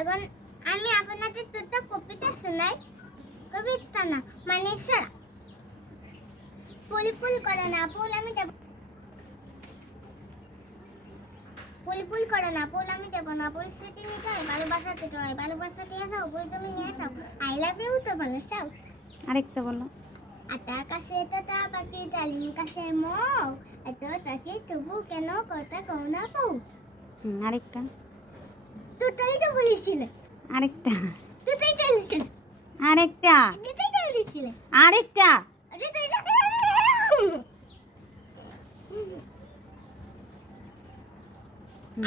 এখন আমি আপনাদের দুটো কবিতা শোনাই। কবিতা না মানে সারা পুল করে না পুল আমি দেব, পুল করে না পুল আমি দেব না, পুল স্মৃতি নিতে হয় ভালোবাসাতে হয়, ভালোবাসাতে যাও পুল তুমি নিয়ে যাও, আই লাভ ইউ তো বলে যাও। আরেকটা বলো। আটা আকাশে তোতা পাখি ডালিম কাছে মৌ, এত তাকে তবু কেন কথা কও না বউ। আরেকটা। দুটোই তো বলেছিলে। আরেকটা। দুটোই চলেছিলে। আরেকটা। দুটোই বলেছিলে। আরেকটা। দুটোই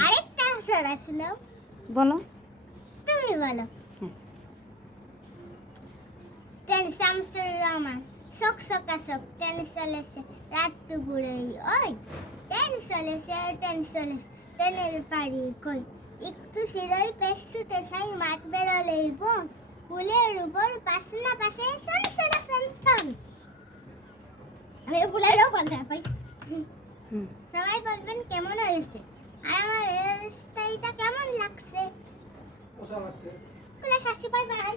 আরেকটা শোনা ছিল। বলো। তুমি বলো। আচ্ছা। তেন শামসুর রহমান শোক শোকাশোক টেন চলেছে রাত টুকুরেই ওই, টেন চলেছে টেনের পাড়ি কই, একটু শিরোই পেশ ছুটে সাই মাঠ বেরোলেই বোন, ফুলের উপর পাশ না পাশে সন। আমি ফুলেরও বলতে পাই। সবাই বলবেন কেমন হয়েছে আর আমার হেয়ার স্টাইলটা কেমন লাগছে। ক্লাস আসি, বাই বাই।